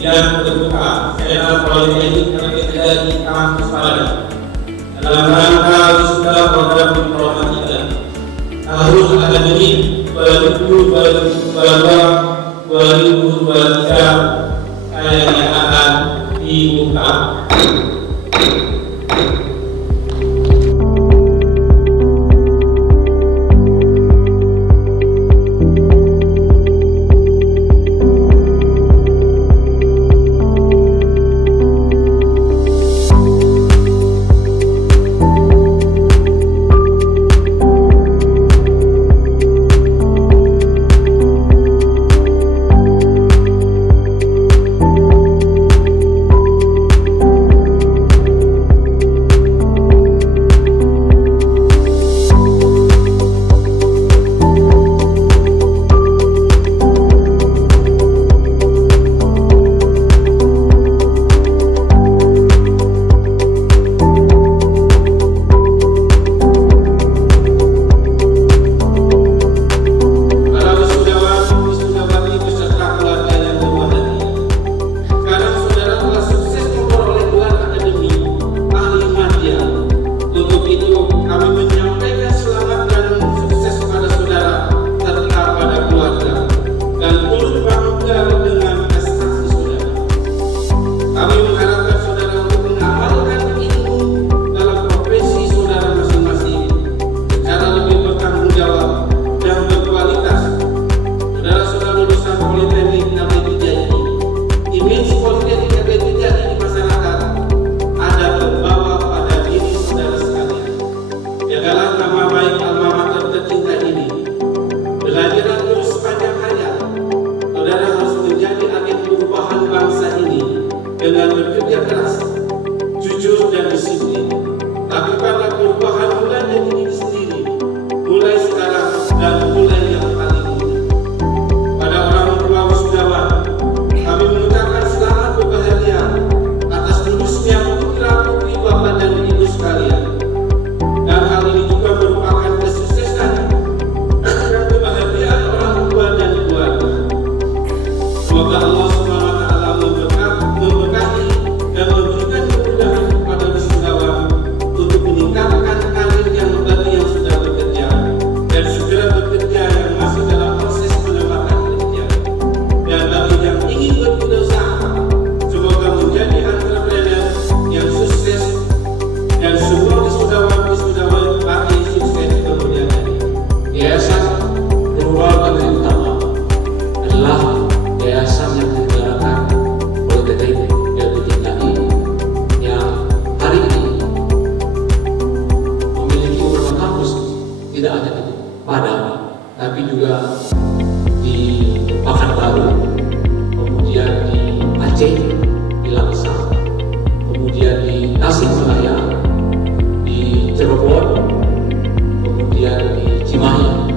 Bidang terbuka Federal Politeknik Negeri di Kampus Padang dalam rangka wisuda program informatika tahun akademik 2022-2023 yang akan dibuka. tapi juga di Pekanbaru, kemudian di Aceh, di Langsa, kemudian di Tasikmalaya, di Cirebon, kemudian di Cimahi,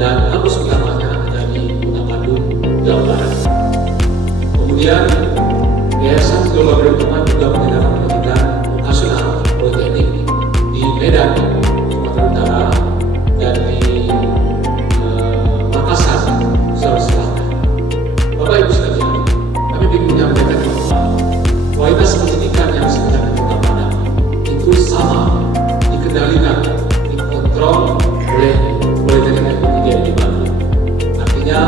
dan kampus utamanya ada di Kota Bandung, Jawa Barat. Kemudian Yayasan Global Development juga menyediakan pendidikan vokasional politeknik di Medan, Sumatera Utara, dan di Makassar, Sulawesi Selatan. Bapak Ibu sekalian, kami ingin menyampaikan bahwa kualitas pendidikan yang sedang kita pandang itu sama dikendalikan, dikontrol oleh politeknik yang di Bandung. Artinya,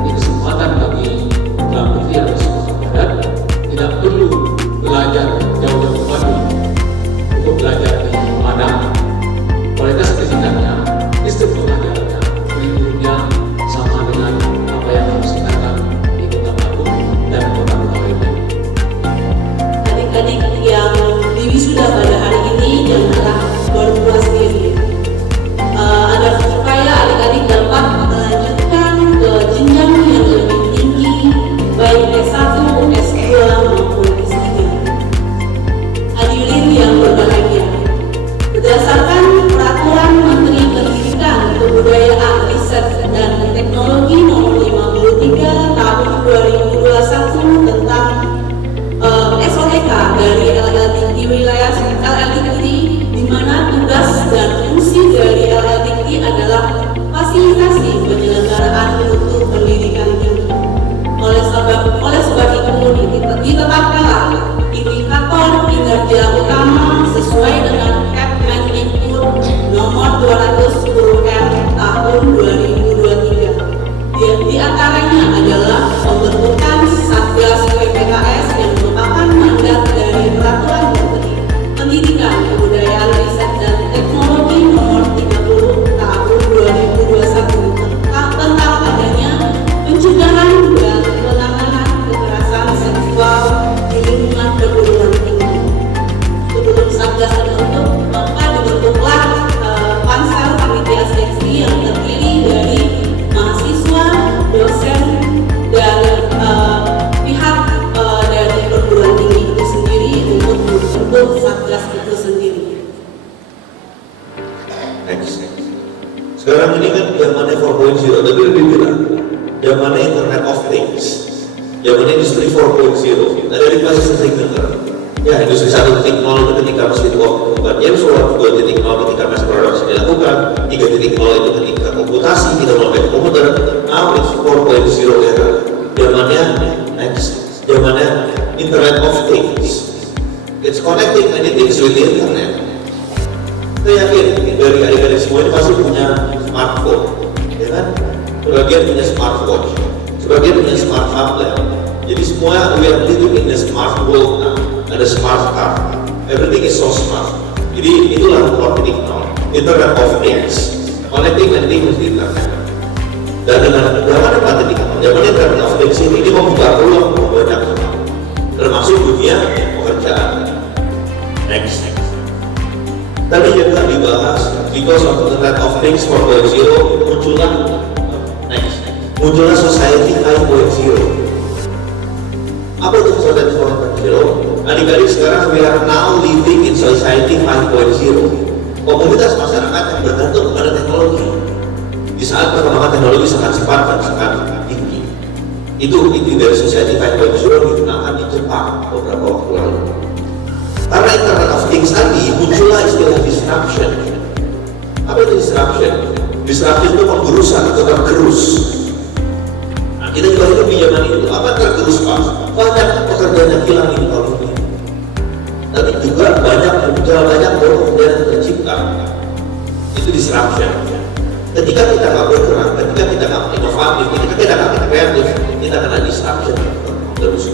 ini kesempatan bagi dalam negeri atau Sumatera Barat tidak perlu belajar jauh-jauh ke Bandung untuk belajar di Padang. Kualitas pendidikannya, sistem pengajarannya, kurikulumnya sama dengan apa yang harus dilakukan di Kota Bandung dan kota-kota lainnya. Adik-adik yang diwisuda pada hari ini janganlah berpuas diri. Agar supaya adik-adik dapat melanjutkan ke jenjang yang lebih tinggi, baik S1, S2 maupun S3. Hadirin yang berbahagia, berdasarkan Peraturan Menteri Pendidikan, Kebudayaan, Riset, dan Teknologi Nomor 53 Tahun 2021 tentang SOTK dari LLDikti wilayah LLDikti, di mana tugas dan fungsi dari LLDikti adalah fasilitasi penyelenggaraan mutu pendidikan tinggi. Oleh sebab itu ditetapkanlah indikator kinerja utama sesuai dengan Kepmendikbud Nomor 210M Tahun 2023. Di antaranya adalah pembentukan Satgas PPKS yang merupakan mandat dari Peraturan Menteri Pendidikan, Kebudayaan, Riset, dan Teknologi Nomor 30 Tahun 2021 tentang adanya pencegahan dan penanganan kekerasan seksual di lingkungan perguruan tinggi. Sebelum Satgas terbentuk, maka dibentuklah pansel panitia seleksi yang terdiri dari mahasiswa, dosen, dan pihak dari perguruan tinggi itu sendiri untuk membentuk Satgas itu sendiri. Next. Sekarang ini kan zamannya 4.0, tapi lebih bilang zamannya Internet of Things, zamannya Industri 4.0. Nah, dari pasti sering dengar, ya Industri 1.0 itu ketika masih dilakukan, ya 2.0 ketika masih produksi dilakukan, 3.0 itu ketika komputasi kita mulai komputer. Now it's 4.0 era, zamannya next, zamannya Internet of Things. It's connecting many things with the internet. Saya yakin dari adik-adik semua ini pasti punya smartphone, ya kan? Sebagian punya smartwatch, sebagian punya smart tablet. Jadi semua we are living in the smart world now. Ada smart car, everything is so smart. Jadi itulah 4.0, Internet of Things, connecting many things with the internet. Dan dengan zaman 4.0, zaman Internet of Things ini membuka peluang banyak, termasuk dunia pekerjaan. Next. Tadi juga dibahas, because of Internet of Things 4.0 muncullah Society 5.0. Apa itu Society 5.0? Adik-adik sekarang we are now living in Society 5.0. Komunitas masyarakat yang bergantung kepada teknologi. Di saat perkembangan teknologi sangat cepat dan sangat tinggi. Itu inti dari Society 5.0 digunakan di Jepang beberapa waktu lalu. Karena Internet of Things tadi muncullah istilah disruption. Apa itu disruption? Disruption itu penggerusan atau tergerus. Nah, kita juga hidup di zaman itu. Apa tergerus Pak? Banyak pekerjaan yang hilang di tahun ini. Tapi juga banyak pekerjaan yang tercipta. Itu disruption. Ketika kita nggak bergerak, ketika kita nggak inovatif, ketika kita nggak kreatif, kita kena disruption terus.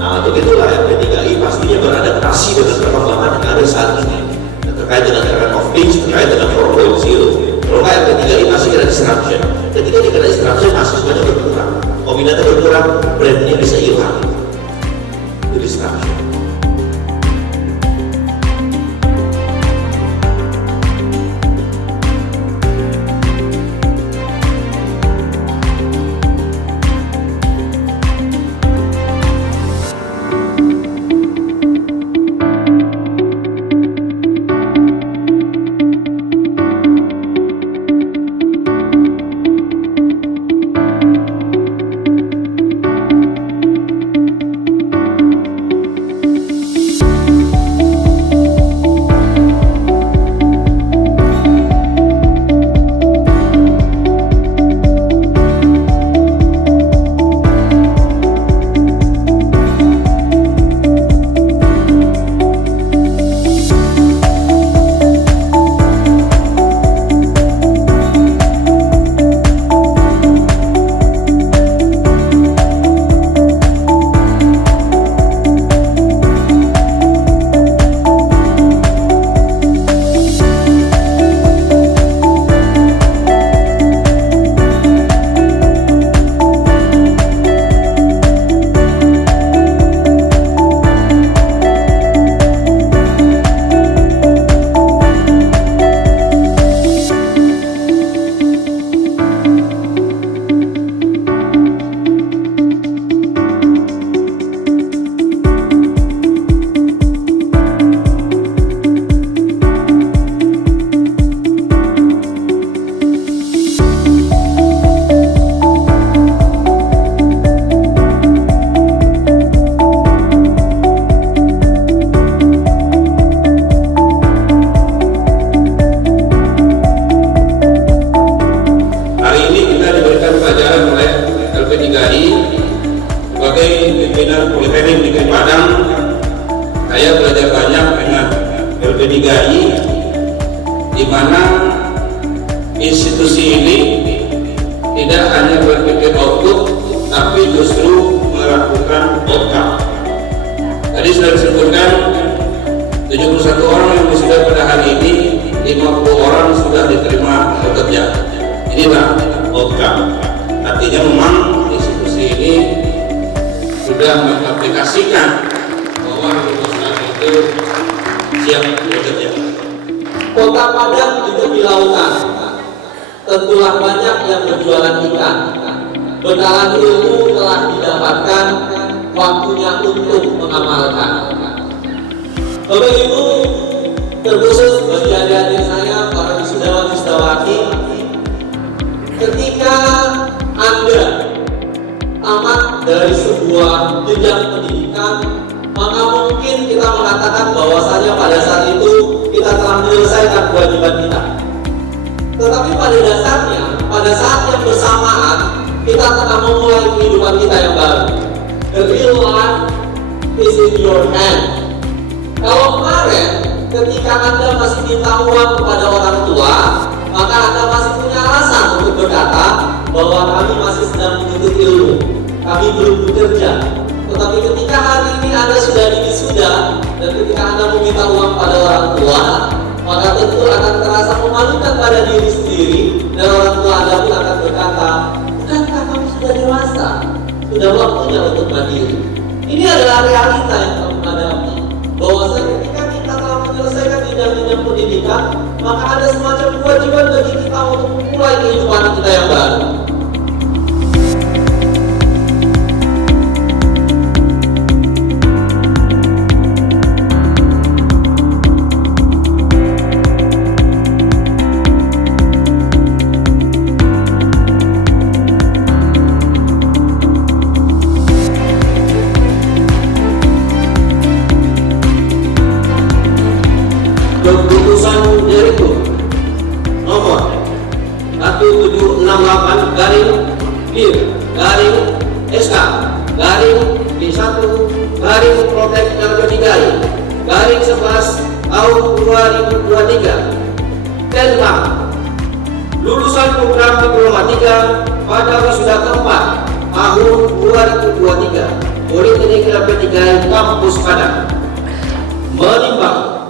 Nah, untuk itulah LP3I pastinya beradaptasi dengan perkembangan yang ada saat ini terkait dengan Internet of Things, terkait dengan 4.0. Kalau nggak LP3I pasti kena disruption. Ketika dia kena disruption, mahasiswanya berkurang, peminatnya berkurang, brandnya bisa hilang. Itu disruption. LP3I, di mana institusi ini tidak hanya berpikir output, tapi justru melakukan outcome. Tadi sudah disebutkan 71 orang yang wisuda pada hari ini, 50 orang sudah diterima bekerja. Inilah outcome. Artinya memang institusi ini sudah mengaplikasikan bahwa lulusan itu siap bekerja. Kota Padang di tepi lautan, tentulah banyak yang berjualan ikan. Bekalan ilmu telah didapatkan, waktunya untuk mengamalkan. Bapak Ibu, terkhusus bagi adik-adik saya, para wisudawan-wisudawati, ketika Anda tamat dari sebuah jenjang pendidikan, maka mungkin kita mengatakan bahwasanya pada saat itu kita telah menyelesaikan kewajiban kita. Tetapi pada dasarnya, pada saat yang bersamaan, kita tengah memulai kehidupan kita yang baru. The real life is in your hand. Kalau kemarin, ketika Anda masih minta uang kepada orang tua, maka Anda masih punya alasan untuk berkata bahwa kami masih sedang menuntut ilmu, kami belum bekerja. Tetapi ketika hari ini Anda sudah diwisuda, dan ketika Anda meminta uang pada orang tua, maka tentu akan terasa memalukan pada diri sendiri, dan orang tua Anda pun akan berkata, bukankah kamu sudah dewasa? Sudah waktunya untuk mandiri. Ini adalah realita yang kamu hadapi, bahwa ketika kita telah menyelesaikan jenjang-jenjang pendidikan, maka ada semacam kewajiban bagi kita untuk memulai kehidupan kita yang baru. Keputusan Direktur nomor 17/LP3I/11/2023 tentang lulusan program diplomatika pada wisuda keempat tahun 2023 Politeknik LP3I Kampus Padang menimbang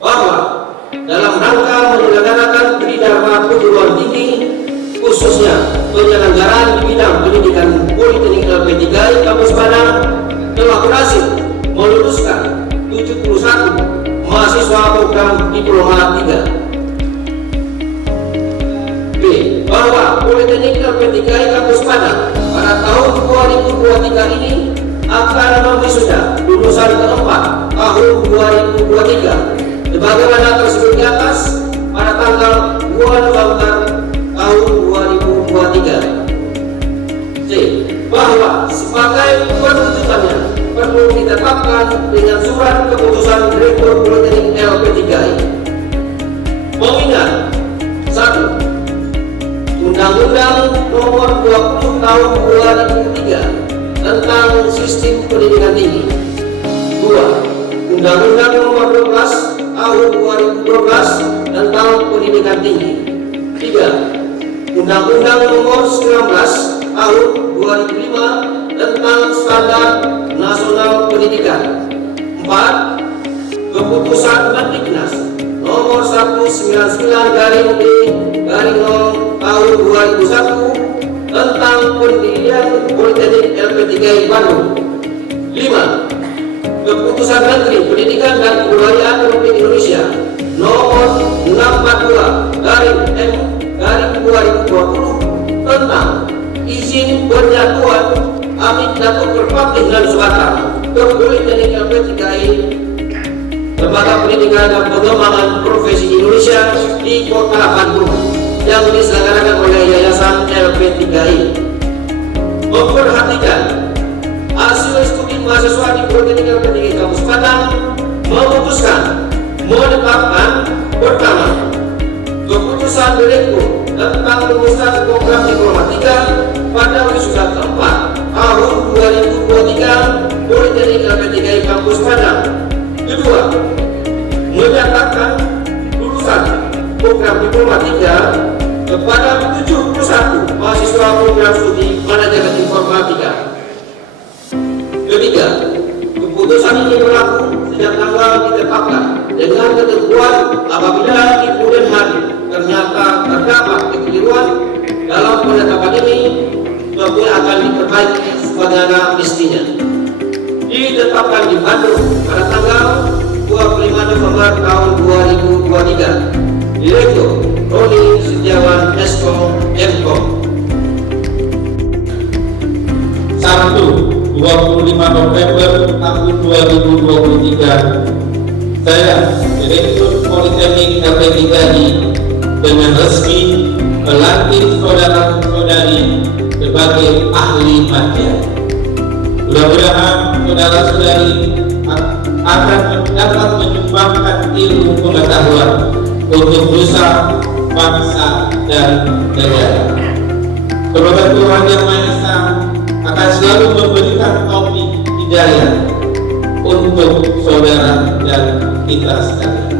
bahwa dalam rangka menyelenggarakan tridharma perguruan tinggi, khususnya penyelenggaraan di bidang pendidikan Politeknik LP3I Kampus Padang telah berhasil meluluskan 71 mahasiswa program diplomatika. B. Bahwa Politeknik LP3I Kampus Padang pada tahun 2023 ini akan mewisuda lulusan keempat tahun 2023 sebagaimana tersebut di atas pada tanggal 2 November tahun 2023. C. Bahwa sebagai penuntutannya perlu ditetapkan dengan surat keputusan Direktur Politeknik LP3I. Mengingat 1. Undang-Undang Nomor 20 Tahun 2003 tentang Sistem Pendidikan Tinggi. 2. Undang-Undang Nomor 12 Tahun 2012 tentang Pendidikan Tinggi. 3. Undang-Undang Nomor 19 Tahun 2005 tentang Standar Nasional Pendidikan. 4. Keputusan Mendiknas Nomor 199/D/0 Tahun 2001 tentang pendirian Politeknik LP3I Bandung. 5. Keputusan Menteri Pendidikan dan Kebudayaan Republik Indonesia Nomor 642/M/2020 tentang izin penyatuan Amit Datuk Berpatih dan Sumatera ke Politeknik LP3I Lembaga Pendidikan dan Pengembangan Profesi Indonesia di Kota Bandung yang diselenggarakan oleh Yayasan LP3I. Memperhatikan hasil studi mahasiswa di Politeknik LP3I Kampus Padang, memutuskan menetapkan pertama keputusan Direktur tentang lulusan program diplomatika pada wisuda keempat tahun 2023 Politeknik LP3I Kampus Padang. Kedua, menyatakan lulusan program Diplomatika kepada 71 mahasiswa program studi manajemen informatika. Ketiga, keputusan ini berlaku sejak tanggal ditetapkan dengan ketentuan apabila di kemudian hari ternyata terdapat kekeliruan dalam penetapan ini, tentu akan diperbaiki sebagaimana mestinya. Ditetapkan di Bandung pada tanggal 25 November tahun 2023. Direktur Roni Setiawan Eskom Mkom. Sabtu 25 November tahun 2023, saya Direktur Politeknik LP3I dengan resmi melantik saudara-saudari sebagai ahli madya. Mudah-mudahan saudara-saudari akan dapat menyumbangkan ilmu pengetahuan untuk nusa, bangsa, dan negara. Semoga Tuhan Yang Maha Esa akan selalu memberikan taufik hidayah untuk saudara dan kita sekalian.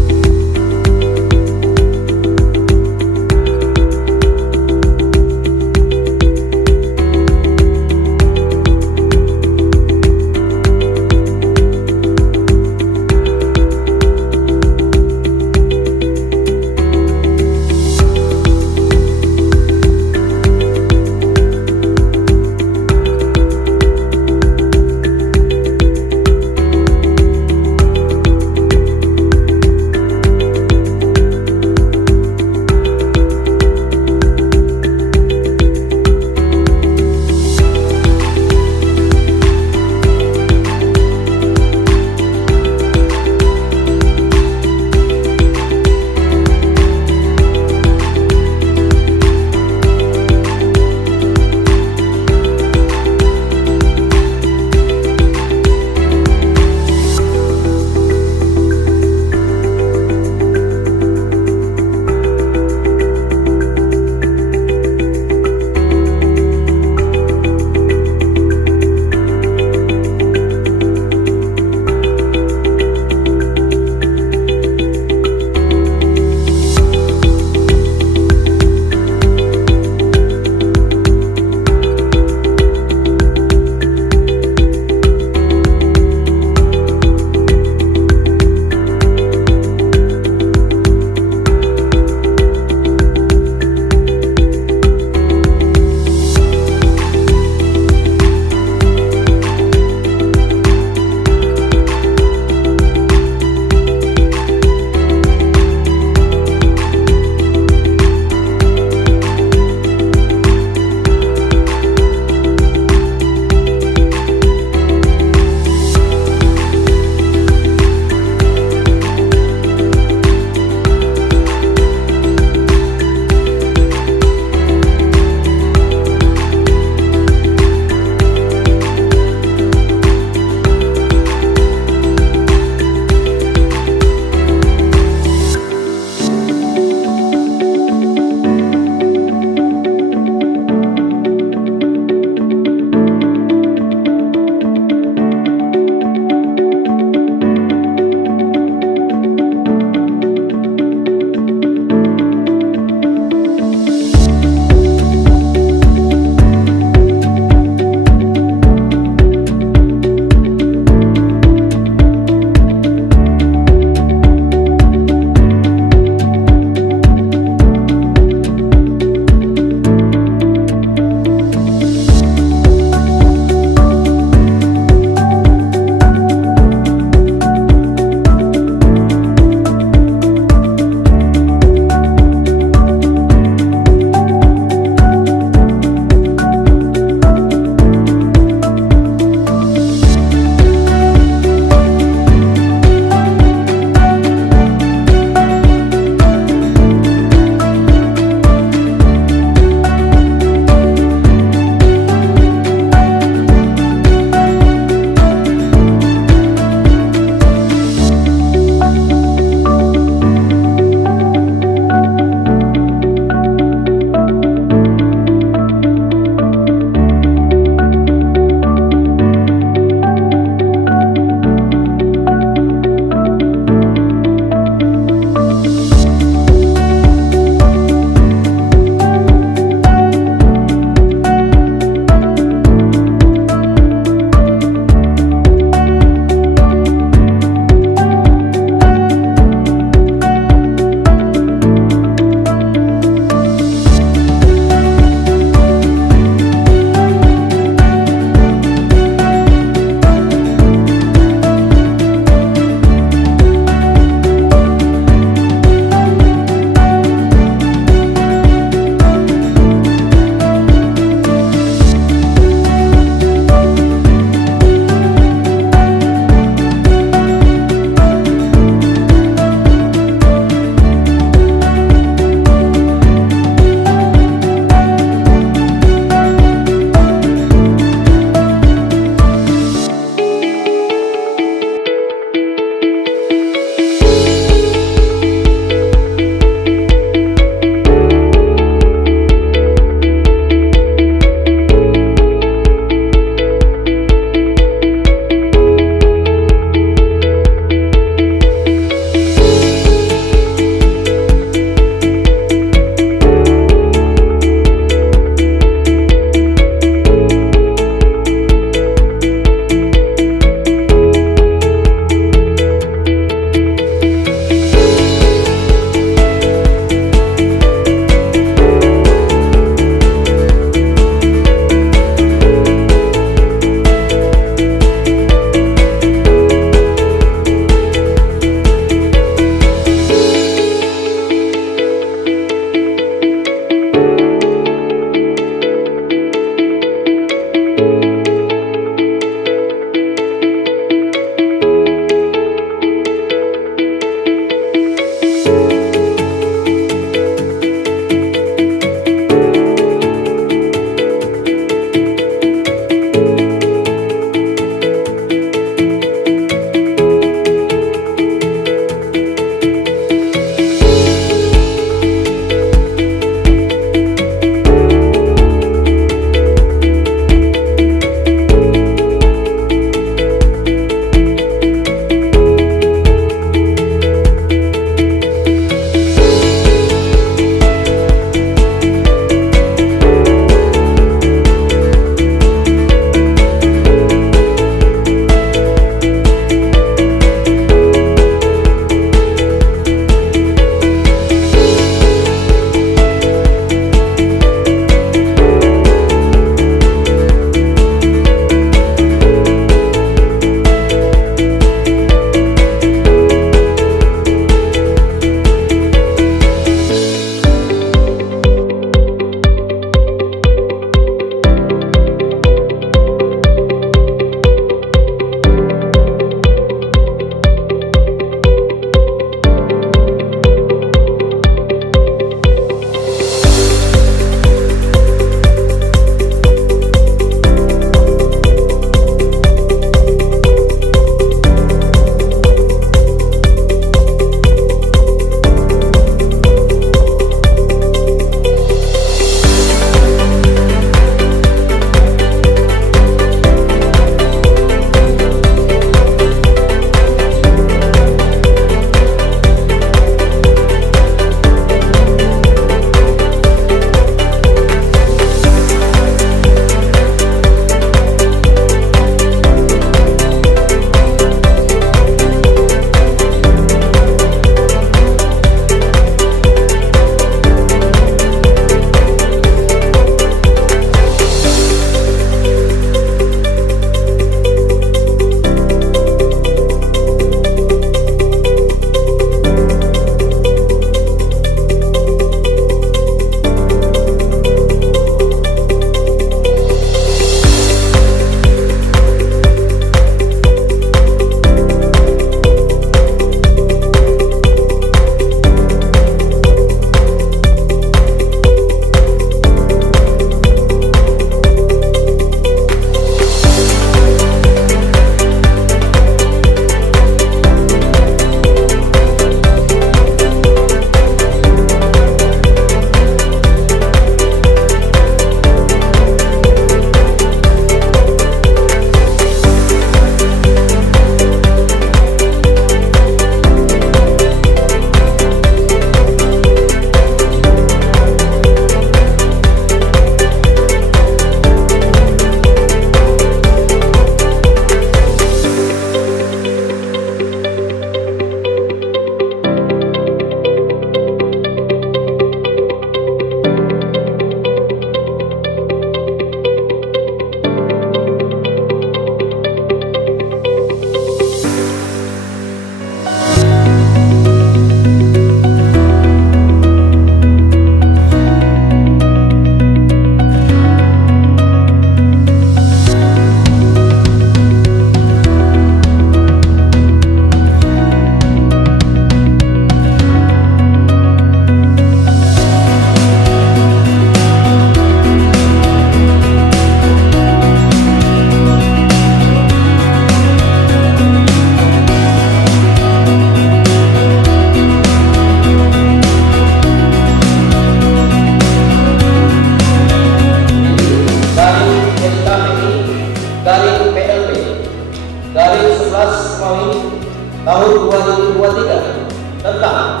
tahun 2023 tentang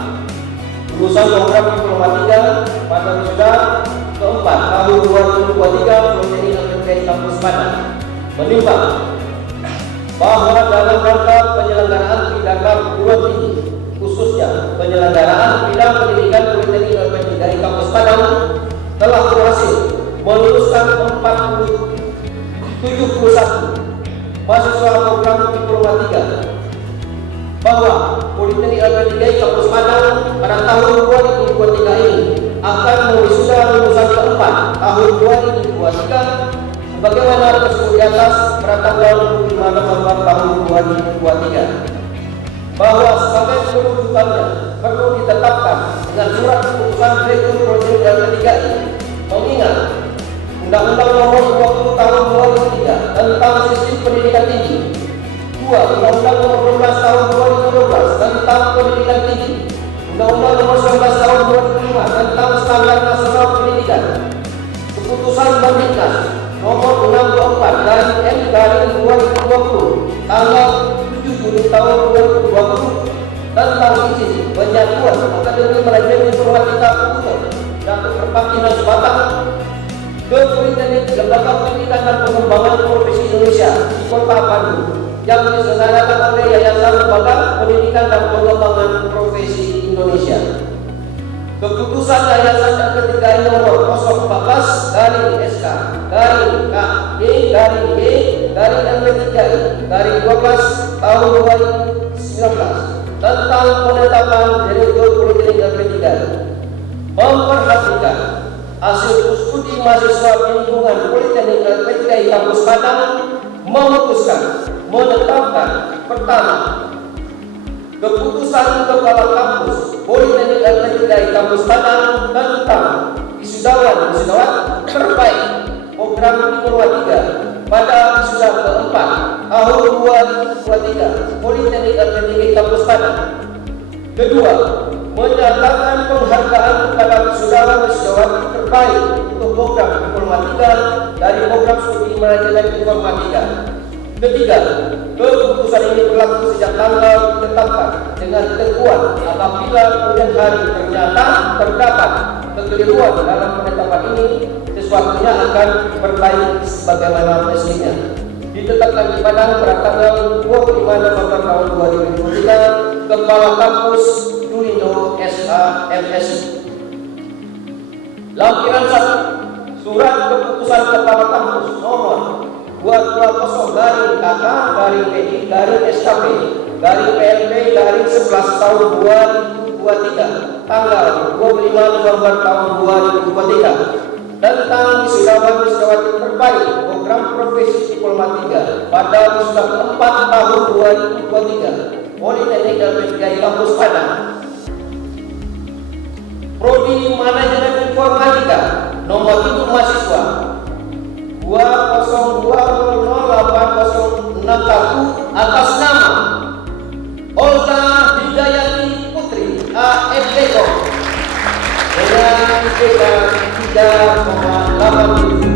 lulusan program Diplomatika pada wisuda keempat tahun 2023 Politeknik LPTKI Kampus Padang menimbang bahwa dalam rangka penyelenggaraan bidang perguruan tinggi, khususnya penyelenggaraan bidang pendidikan Politeknik LPTKI Kampus Padang telah berhasil meluluskan 71 mahasiswa program Diplomatika, bahwa Politeknik LPTKI Kampus Padang pada tahun 2023 ini akan mewisuda lulusan keempat tahun 2023 sebagaimana tersebut di atas pada tanggal 25 November tahun 2023, bahwa sebagai kerujukannya perlu ditetapkan dengan surat keputusan Direktur Politeknik LPTKI mengingat Undang-Undang Nomor 20 Tahun 2003 tentang Sistem Pendidikan Tinggi, 2. Undang-Undang Nomor 12 Tahun 2012 tentang Pendidikan Tinggi, Undang-Undang Nomor 19 Tahun 2005 tentang Standar Nasional Pendidikan, Keputusan Bandiknas Nomor 64/M/2020 tanggal 7 Juni tahun 2020 tentang izin penyatuan Akademi Manajemen Informatika Komputer dan Perpakinan Sebatang ke Politeknik Lembaga Pendidikan dan Pengembangan Profesi Indonesia di Kota Bandung yang diselenggarakan oleh Yayasan Lembaga Pendidikan dan Pengembangan Profesi Indonesia. Keputusan Yayasan LPTKI nomor 014/KI-KE-E-LPTKI/12 tahun 2019 tentang penetapan Direktur Politeknik LPTKI memperhatikan hasil studi mahasiswa bimbingan Politeknik LPTKI Kampus Padang memutuskan menetapkan pertama, keputusan Kepala Kampus Politeknik LPTKI Kampus Padang tentang wisudawan terbaik program Diplomatika pada wisuda keempat tahun 2023 Politeknik LPTKI Kampus Padang. Kedua, menyatakan penghargaan kepada wisudawan terbaik untuk program Diplomatika dari program studi manajemen informatika. Ketiga, keputusan ini berlaku sejak tanggal ditetapkan dengan ketentuan apabila kemudian hari ternyata terdapat kekeliruan dalam penetapan ini, sesuatunya akan berbaik sebagaimana mestinya. Ditetapkan di Padang pada tanggal 25 November tahun 2023, Kepala Kampus Julindo SHMS. Lampiran 1, Surat Keputusan Kepala Kampus nomor 220-KK-PI-SKP-PLP-11 tahun 2023 tanggal 25 November tahun 2023 tentang wisudawan-wisudawati terbaik program profesi Diplomatika pada wisuda keempat tahun 2023 Politeknik LPTKI Kampus Padang. Prodi Manajemen Informatika nomor 1 mahasiswa 2020861 atas nama Olga Hidayati Putri AFDKOM dengan IPK 3,87.